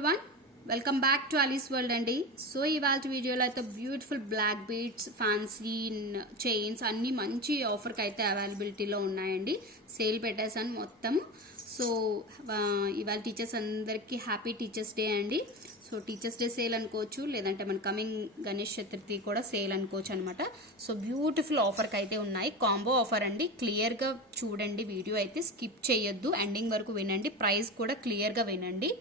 everyone, welcome back to Alice World అండి. So ఇవాళ వీడియోలో అయితే beautiful black beads fancy chains అన్నీ మంచి ఆఫర్కి అయితే అవైలబిలిటీలో ఉన్నాయండి. సేల్ పెట్టేసాను మొత్తం. సో ఇవాళ టీచర్స్ అందరికీ హ్యాపీ టీచర్స్ డే అండి. సో టీచర్స్ డే సేల్ అనుకోవచ్చు, లేదంటే మన కమింగ్ గణేష్ చతుర్థి కూడా సేల్ అనుకోవచ్చు అనమాట. సో బ్యూటిఫుల్ ఆఫర్కి అయితే ఉన్నాయి. కాంబో ఆఫర్ అండి. క్లియర్గా చూడండి, వీడియో అయితే స్కిప్ చేయొద్దు, ఎండింగ్ వరకు వినండి. ప్రైస్ కూడా క్లియర్గా వినండి.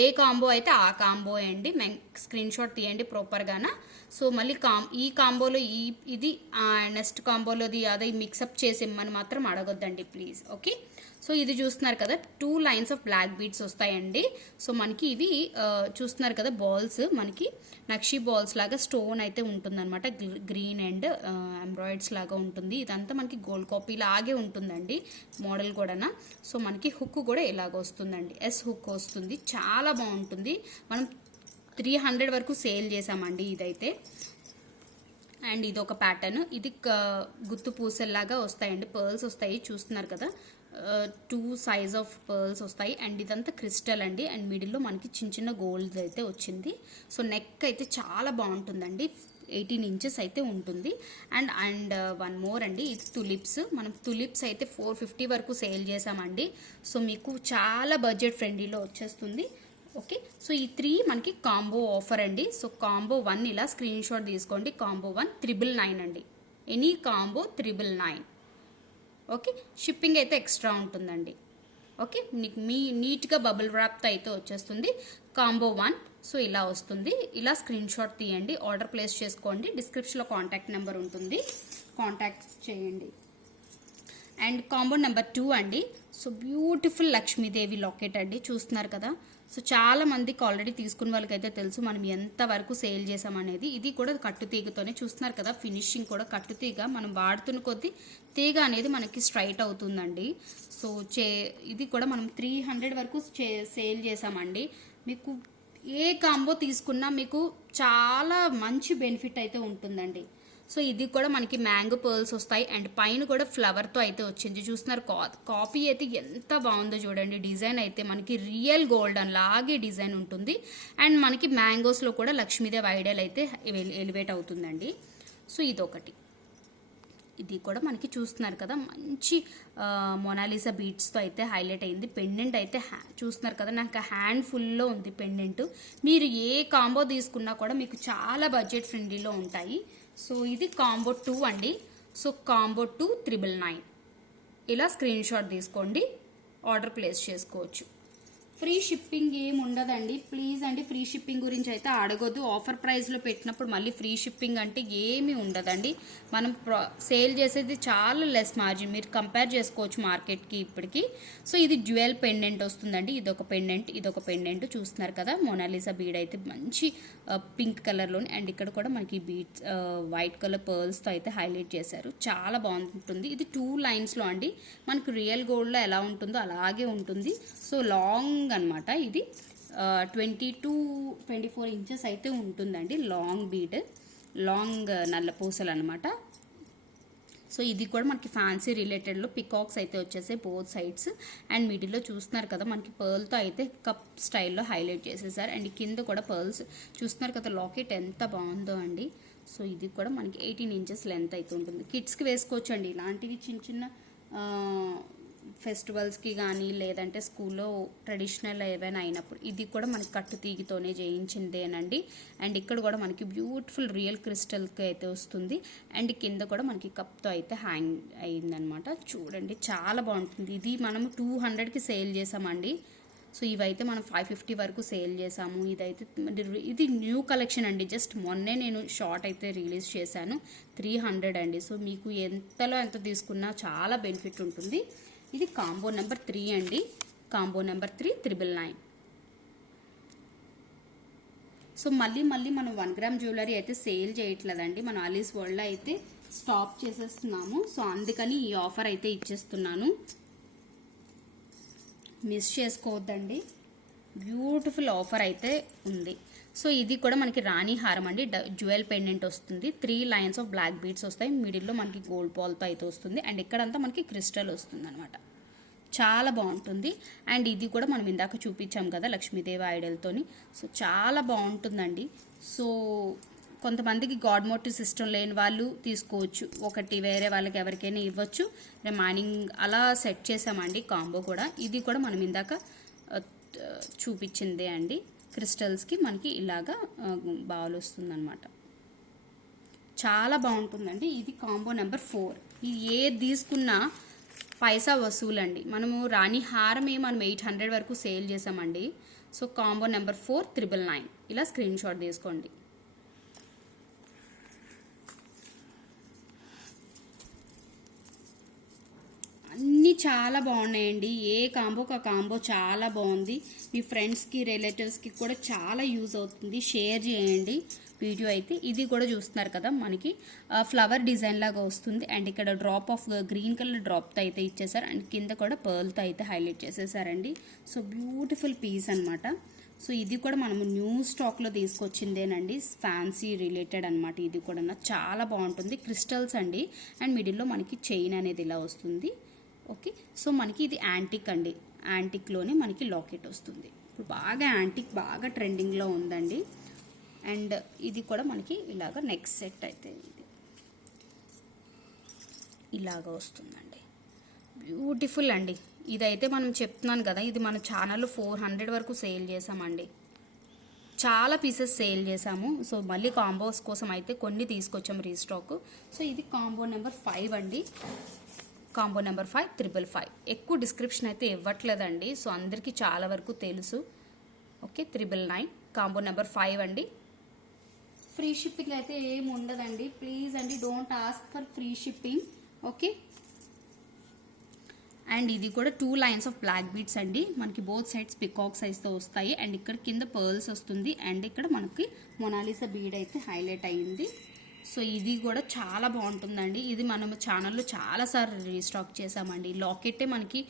ఏ కాంబో అయితే ఆ కాంబో అండి. స్క్రీన్ షాట్ తీయండి ప్రాపర్గాన. సో మళ్ళీ ఈ కాంబోలో ఇది నెక్స్ట్ కాంబోలోది అదే మిక్సప్ చేసి ఇమ్మని మాత్రం అడగొద్దండి ప్లీజ్. ఓకే, సో ఇది చూస్తున్నారు కదా, 2 లైన్స్ ఆఫ్ బ్లాక్ బీడ్స్ వస్తాయండి. సో మనకి ఇవి చూస్తున్నారు కదా, బాల్స్ మనకి నక్షి బాల్స్ లాగా స్టోన్ అయితే ఉంటుందన్నమాట. గ్రీన్ అండ్ ఎంబ్రాయిడ్స్ లాగా ఉంటుంది. ఇదంతా మనకి గోల్డ్ కాపీ లాగే ఉంటుందండి మోడల్ కూడా. సో మనకి హుక్ కూడా ఇలాగ వస్తుందండి, ఎస్ హుక్ వస్తుంది. చాలా బాగుంటుంది. మనం 300 వరకు సేల్ చేసామండి ఇదైతే. అండ్ ఇది ఒక ప్యాటర్న్. ఇది గుత్తు పూసల్లాగా వస్తాయండి, పర్ల్స్ వస్తాయి చూస్తున్నారు కదా. 2 సైజ్ ఆఫ్ పర్ల్స్ వస్తాయి. అండ్ ఇదంతా క్రిస్టల్ అండి. అండ్ మిడిల్లో మనకి చిన్న చిన్న గోల్డ్ అయితే వచ్చింది. సో నెక్ అయితే చాలా బాగుంటుందండి, 18 ఇంచెస్ అయితే ఉంటుంది. అండ్ వన్ మోర్ అండి, ఇది తులిప్స్. మనం తులిప్స్ అయితే 450 వరకు సేల్ చేసామండి. సో మీకు చాలా బడ్జెట్ ఫ్రెండ్లీలో వచ్చేస్తుంది. ఓకే, సో ఈ 3 మనకి కాంబో ఆఫర్ అండి. సో కాంబో 1 ఇలా స్క్రీన్ షాట్ తీసుకోండి. కాంబో 1 999 అండి. Any combo 999. ఓకే, షిప్పింగ్ అయితే ఎక్స్ట్రా ఉంటుందండి. ఓకే, మీకు నీట్గా బబుల్ ర్యాప్తో అయితే వచ్చేస్తుంది. కాంబో 1 సో ఇలా వస్తుంది. ఇలా స్క్రీన్ షాట్ తీయండి, ఆర్డర్ ప్లేస్ చేసుకోండి. డిస్క్రిప్షన్లో కాంటాక్ట్ నెంబర్ ఉంటుంది, కాంటాక్ట్ చేయండి. అండ్ కాంబో నెంబర్ 2 అండి. సో బ్యూటిఫుల్ లక్ష్మీదేవి లాకెట్ అండి, చూస్తున్నారు కదా. సో చాలా మందికి ఆల్రెడీ తీసుకున్న వాళ్ళకైతే తెలుసు మనం ఎంత వరకు సేల్ చేసామనేది. ఇది కూడా కట్టుతీగతోనే చూస్తున్నారు కదా, ఫినిషింగ్ కూడా కట్టుతీగ. మనం వాడుతున్న కొద్దీ తీగ అనేది మనకి స్ట్రైట్ అవుతుందండి. సో ఇది కూడా మనం 300 వరకు సేల్ చేసామండి. మీకు ఏ కాంబో తీసుకున్నా మీకు చాలా మంచి బెనిఫిట్ అయితే ఉంటుందండి. సో ఇది కూడా మనకి మ్యాంగో పర్ల్స్ వస్తాయి. అండ్ పైన కూడా ఫ్లవర్తో అయితే వచ్చింది చూస్తున్నారు. కాపీ అయితే ఎంత బాగుందో చూడండి. డిజైన్ అయితే మనకి రియల్ గోల్డెన్ లాగే డిజైన్ ఉంటుంది. అండ్ మనకి మ్యాంగోస్లో కూడా లక్ష్మీదేవి ఐడియల్ అయితే ఎలివేట్ అవుతుందండి. సో ఇదొకటి. ఇది కూడా మనకి చూస్తున్నారు కదా, మంచి మొనాలిసా బీడ్స్తో అయితే హైలైట్ అయింది. పెండెంట్ అయితే చూస్తున్నారు కదా, నాకు హ్యాండ్ ఫుల్లో ఉంది పెండెంట్. మీరు ఏ కాంబో తీసుకున్నా కూడా మీకు చాలా బడ్జెట్ ఫ్రెండ్లీలో ఉంటాయి. సో ఇది కాంబో 2 అండి. So combo 2 999. ఇలా స్క్రీన్ షాట్ తీసుకోండి, ఆర్డర్ ప్లేస్ చేసుకోవచ్చు. ఫ్రీ షిప్పింగ్ ఏమి ఉండదండి ప్లీజ్ అండి. ఫ్రీ షిప్పింగ్ గురించి అయితే అడగొద్దు. ఆఫర్ ప్రైస్లో పెట్టినప్పుడు మళ్ళీ ఫ్రీ షిప్పింగ్ అంటే ఏమీ ఉండదండి. మనం సేల్ చేసేది చాలా లెస్ మార్జిన్, మీరు కంపేర్ చేసుకోవచ్చు మార్కెట్కి ఇప్పటికి. సో ఇది డ్యూయల్ పెండెంట్ వస్తుందండి. ఇదొక పెండెంట్ చూస్తున్నారు కదా. మొనాలిసా బీడ్ అయితే మంచి పింక్ కలర్లోని. అండ్ ఇక్కడ కూడా మనకి బీడ్స్ వైట్ కలర్ పర్ల్స్తో అయితే హైలైట్ చేశారు. చాలా బాగుంటుంది. ఇది 2 లైన్స్లో అండి. మనకి రియల్ గోల్డ్లో ఎలా ఉంటుందో అలాగే ఉంటుంది. సో లాంగ్ అనమాట. ఇది 22-24 ఇంచెస్ అయితే ఉంటుందండి. లాంగ్ బీడ్, లాంగ్ నల్ల పూసలు అనమాట. సో ఇది కూడా మనకి ఫ్యాన్సీ రిలేటెడ్లో పికాక్స్ అయితే వచ్చేసాయి బోత్ సైడ్స్. అండ్ మిడిల్లో చూస్తున్నారు కదా, మనకి పర్ల్తో అయితే కప్ స్టైల్లో హైలైట్ చేసేసారు. అండ్ కింద కూడా పర్ల్స్ చూస్తున్నారు కదా. లాకెట్ ఎంత బాగుందో అండి. సో ఇది కూడా మనకి 18 ఇంచెస్ లెంత్ అయితే ఉంటుంది. కిడ్స్కి వేసుకోవచ్చు అండి ఇలాంటివి చిన్న చిన్న ఫెస్టివల్స్కి కానీ, లేదంటే స్కూల్లో ట్రెడిషనల్ ఏవైనా అయినప్పుడు. ఇది కూడా మనకి కట్టు తీగితోనే చేయించిందేనండి. అండ్ ఇక్కడ కూడా మనకి బ్యూటిఫుల్ రియల్ క్రిస్టల్కి అయితే వస్తుంది. అండ్ కింద కూడా మనకి కప్తో అయితే హ్యాంగ్ అయిందనమాట. చూడండి చాలా బాగుంటుంది. ఇది మనము 200కి సేల్ చేసామండి. సో ఇవైతే మనం 550 వరకు సేల్ చేసాము. ఇది న్యూ కలెక్షన్ అండి. జస్ట్ మొన్నే నేను షార్ట్ అయితే రిలీజ్ చేశాను. 300 అండి. సో మీకు ఎంతలో ఎంత తీసుకున్నా చాలా బెనిఫిట్ ఉంటుంది. ఇది కాంబో నెంబర్ 3 అండి. Combo number 3 999. సో మళ్ళీ మనం 1 గ్రామ్ జ్యువెలరీ అయితే సేల్ చేయట్లేదండి. మన ఆలీస్ వరల్డ్లో అయితే స్టాప్ చేసేస్తున్నాము. సో అందుకని ఈ ఆఫర్ అయితే ఇచ్చేస్తున్నాను, మిస్ చేసుకోవద్దండి. బ్యూటిఫుల్ ఆఫర్ అయితే ఉంది. సో ఇది కూడా మనకి రాణి హారం అండి. జ్యువెల్ పెండెంట్ వస్తుంది. 3 లైన్స్ ఆఫ్ బ్లాక్ బీడ్స్ వస్తాయి. మిడిల్లో మనకి గోల్డ్ బాల్తో అయితే వస్తుంది. అండ్ ఇక్కడంతా మనకి క్రిస్టల్ వస్తుంది అనమాట. చాలా బాగుంటుంది. అండ్ ఇది కూడా మనం ఇందాక చూపించాం కదా లక్ష్మీదేవి ఐడల్తోని. సో చాలా బాగుంటుందండి. సో కొంతమందికి గాడ్ మోటివ్స్ ఇష్టం లేని వాళ్ళు తీసుకోవచ్చు, ఒకటి వేరే వాళ్ళకి ఎవరికైనా ఇవ్వచ్చు. రిమైనింగ్ అలా సెట్ చేసామండి కాంబో కూడా. ఇది కూడా మనం ఇందాక చూపించిందే అండి. క్రిస్టల్స్కి మనకి ఇలాగా బాల్ వస్తుందన్నమాట. చాలా బాగుంటుందండి. ఇది కాంబో నెంబర్ 4. ఇది ఏది తీసుకున్నా పైసా వసూలండి. మనము రాణి హారమే మనం 800 వరకు సేల్ చేసామండి. So combo number 4 999. ఇలా స్క్రీన్ షాట్ తీసుకోండి. అన్నీ చాలా బాగున్నాయండి. ఏ కాంబోకి ఆ కాంబో చాలా బాగుంది. మీ ఫ్రెండ్స్కి రిలేటివ్స్కి కూడా చాలా యూజ్ అవుతుంది. షేర్ చేయండి వీడియో అయితే. ఇది కూడా చూస్తున్నారు కదా మనకి ఫ్లవర్ డిజైన్ లాగా వస్తుంది. అండ్ ఇక్కడ డ్రాప్ ఆఫ్ గ్రీన్ కలర్ డ్రాప్తో అయితే ఇచ్చేసారు. అండ్ కింద కూడా పర్ల్తో అయితే హైలైట్ చేసేసారండి. సో బ్యూటిఫుల్ పీస్ అనమాట. సో ఇది కూడా మనము న్యూ స్టాక్లో తీసుకొచ్చిందేనండి, ఫ్యాన్సీ రిలేటెడ్ అనమాట. ఇది కూడా చాలా బాగుంటుంది. క్రిస్టల్స్ అండి. అండ్ మిడిల్లో మనకి చైన్ అనేది ఇలా వస్తుంది. ఓకే, సో మనకి ఇది యాంటిక్ అండి. యాంటిక్లోనే మనకి లాకెట్ వస్తుంది. ఇప్పుడు బాగా యాంటిక్ బాగా ట్రెండింగ్లో ఉందండి. అండ్ ఇది కూడా మనకి ఇలాగ నెక్స్ట్ సెట్ అయితే ఇది ఇలాగ వస్తుందండి. బ్యూటిఫుల్ అండి. ఇదైతే మనం చెప్తున్నాను కదా, ఇది మన ఛానల్లో 400 వరకు సేల్ చేసామండి. చాలా పీసెస్ సేల్ చేసాము. సో మళ్ళీ కాంబోస్ కోసం అయితే కొన్ని తీసుకొచ్చాము రీస్టాక్. సో ఇది కాంబో నెంబర్ 5 అండి. Combo number 5 555. ఎక్కువ డిస్క్రిప్షన్ అయితే ఇవ్వట్లేదండి. సో అందరికీ చాలా వరకు తెలుసు. ఓకే, 999 కాంబో నెంబర్ 5 అండి. ఫ్రీ షిప్పింగ్ అయితే ఏమి ఉండదండి. ప్లీజ్ అండి, don't ask for free shipping. Okay, and ఇది కూడా 2 లైన్స్ ఆఫ్ బ్లాక్ బీడ్స్ అండి. మనకి బోత్ సైడ్స్ పికాక్ సైజ్తో వస్తాయి. అండ్ ఇక్కడ కింద పర్ల్స్ వస్తుంది. అండ్ ఇక్కడ మనకి మొనాలిసా బీడ్ అయితే హైలైట్ అయ్యింది. సో ఇది కూడా చాలా బాగుంటుందండి. ఇది మనం ఛానల్లో చాలాసార్లు రీస్టాక్ చేసామండి. లాకెట్టే మనకి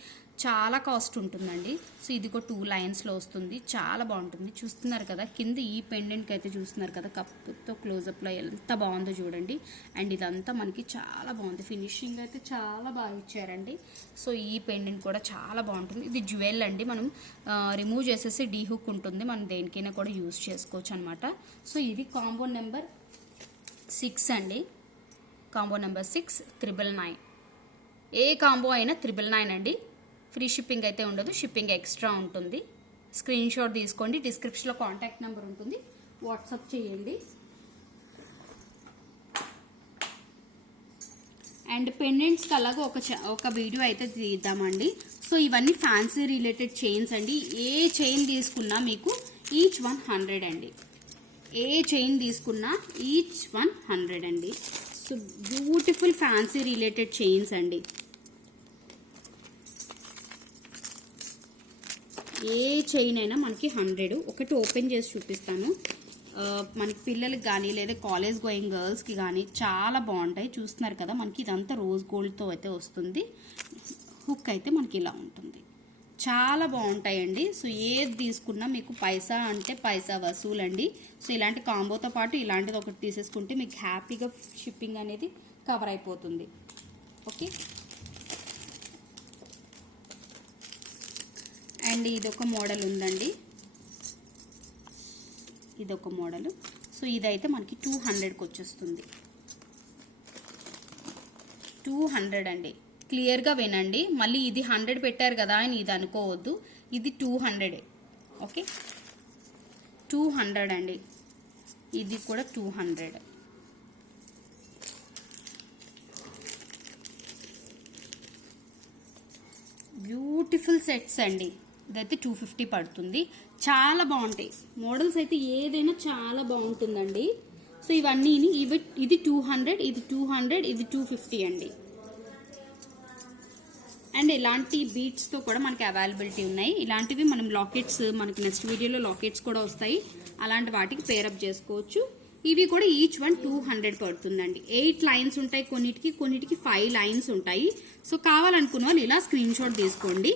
చాలా కాస్ట్ ఉంటుందండి. సో ఇది కూడా 2 లైన్స్లో వస్తుంది. చాలా బాగుంటుంది. చూస్తున్నారు కదా కింద ఈ పెండెంట్కి అయితే చూస్తున్నారు కదా కప్పుతో క్లోజప్లో ఎంత బాగుందో చూడండి. అండ్ ఇదంతా మనకి చాలా బాగుంది. ఫినిషింగ్ అయితే చాలా బాగా ఇచ్చారండి. సో ఈ పెండెంట్ కూడా చాలా బాగుంటుంది. ఇది జ్యువెల్ అండి. మనం రిమూవ్ చేసేసి డీ హుక్ ఉంటుంది. మనం దేనికైనా కూడా యూజ్ చేసుకోవచ్చు అనమాట. సో ఇది కాంబో నెంబర్ 6 అండి. Combo number 6 999. ఏ కాంబో అయినా 999 అండి. ఫ్రీ షిప్పింగ్ అయితే ఉండదు, షిప్పింగ్ ఎక్స్ట్రా ఉంటుంది. స్క్రీన్ షాట్ తీసుకోండి. డిస్క్రిప్షన్లో కాంటాక్ట్ నెంబర్ ఉంటుంది, వాట్సాప్ చేయండి. అండ్ పెండెంట్స్కి అలాగే ఒక వీడియో అయితే తీద్దామండి. సో ఇవన్నీ ఫ్యాన్సీ రిలేటెడ్ చైన్స్ అండి. ఏ చైన్ తీసుకున్నా మీకు ఈచ్ 100 అండి. ఏ చైన్ తీసుకున్నా ఈచ్ 100 అండి. So beautiful fancy related chains అండి. ఏ చైన్ అయినా మనకి 100. ఒకటి ఓపెన్ చేసి చూపిస్తాను. మనకి పిల్లలకి కానీ లేదా కాలేజ్ గోయింగ్ గర్ల్స్కి కానీ చాలా బాగుంటాయి. చూస్తున్నారు కదా మనకి ఇదంతా రోజ్ గోల్డ్తో అయితే వస్తుంది. హుక్ అయితే మనకి ఇలా ఉంటుంది. చాలా బాగుంటాయండి. సో ఏది తీసుకున్నా మీకు పైసా అంటే పైసా వసూలండి. సో ఇలాంటి కాంబోతో పాటు ఇలాంటిది ఒకటి తీసేసుకుంటే మీకు హ్యాపీగా షిప్పింగ్ అనేది కవర్ అయిపోతుంది. ఓకే, అండ్ ఇదొక మోడల్ ఉందండి. ఇదొక మోడల్. సో ఇదైతే మనకి 200కి వచ్చేస్తుంది. 200 అండి. క్లియర్గా వినండి. మళ్ళీ ఇది 100 పెట్టారు కదా అని ఇది అనుకోవద్దు. ఇది 200. ఓకే, 200 అండి. ఇది కూడా 200. బ్యూటిఫుల్ సెట్స్ అండి. ఇదైతే 250 పడుతుంది. చాలా బాగుంటాయి మోడల్స్ అయితే. ఏదైనా చాలా బాగుంటుందండి. సో ఇవన్నీ ఇది 200, ఇది 200, ఇది 250 అండి. అండ్ ఇలాంటి బీట్స్తో కూడా మనకి అవైలబిలిటీ ఉన్నాయి. ఇలాంటివి మనం లాకెట్స్, మనకి నెక్స్ట్ వీడియోలో లాకెట్స్ కూడా వస్తాయి. అలాంటి వాటికి పేరప్ చేసుకోవచ్చు. ఇవి కూడా ఈచ్ 200 పడుతుందండి. 8 లైన్స్ ఉంటాయి కొన్నిటికి 5 లైన్స్ ఉంటాయి. సో కావాలనుకున్న వాళ్ళు ఇలా స్క్రీన్ షాట్ తీసుకోండి.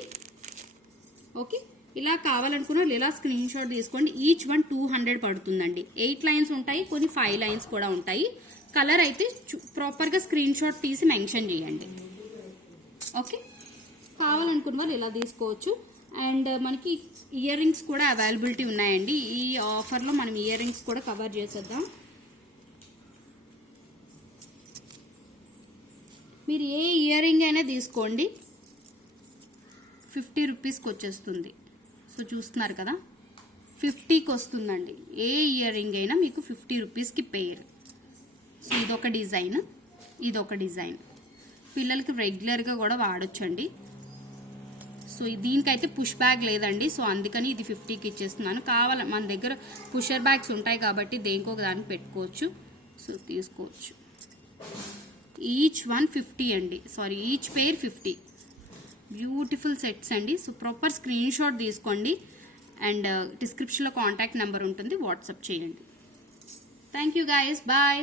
ఓకే, ఇలా కావాలనుకున్న వాళ్ళు ఇలా స్క్రీన్ షాట్ తీసుకోండి. ఈచ్ 200 పడుతుందండి. 8 లైన్స్ ఉంటాయి, కొన్ని 5 లైన్స్ కూడా ఉంటాయి. కలర్ అయితే ప్రాపర్గా స్క్రీన్ షాట్ తీసి మెన్షన్ చేయండి. ఓకే, కావాలనుకున్న వాళ్ళు ఇలా తీసుకోవచ్చు. అండ్ మనకి ఇయర్ రింగ్స్ కూడా అవైలబిలిటీ ఉన్నాయండి. ఈ ఆఫర్లో మనం ఇయర్ రింగ్స్ కూడా కవర్ చేసేద్దాం. మీరు ఏ ఇయర్ రింగ్ అయినా తీసుకోండి, 50 రూపీస్కి వచ్చేస్తుంది. సో చూస్తున్నారు కదా, 50కి వస్తుందండి. ఏ ఇయర్ రింగ్ అయినా మీకు 50 రూపీస్కి పెయిర్. సో ఇదొక డిజైన్, ఇదొక డిజైన్. పిల్లలకి రెగ్యులర్గా కూడా వాడొచ్చండి. సో దీనికైతే పుష్ బ్యాగ్ లేదండి, సో అందుకని ఇది 50కి ఇచ్చేస్తున్నాను. మన దగ్గర పుషర్ బ్యాగ్స్ ఉంటాయి కాబట్టి దేనికో ఒక దాన్ని పెట్టుకోవచ్చు. సో తీసుకోవచ్చు. ఈచ్ వన్ 50 అండి, sorry each pair 50. Beautiful sets అండి. సో ప్రాపర్ స్క్రీన్ షాట్ తీసుకోండి అండ్ డిస్క్రిప్షన్లో కాంటాక్ట్ నెంబర్ ఉంటుంది, వాట్సాప్ చేయండి. Thank you guys, bye.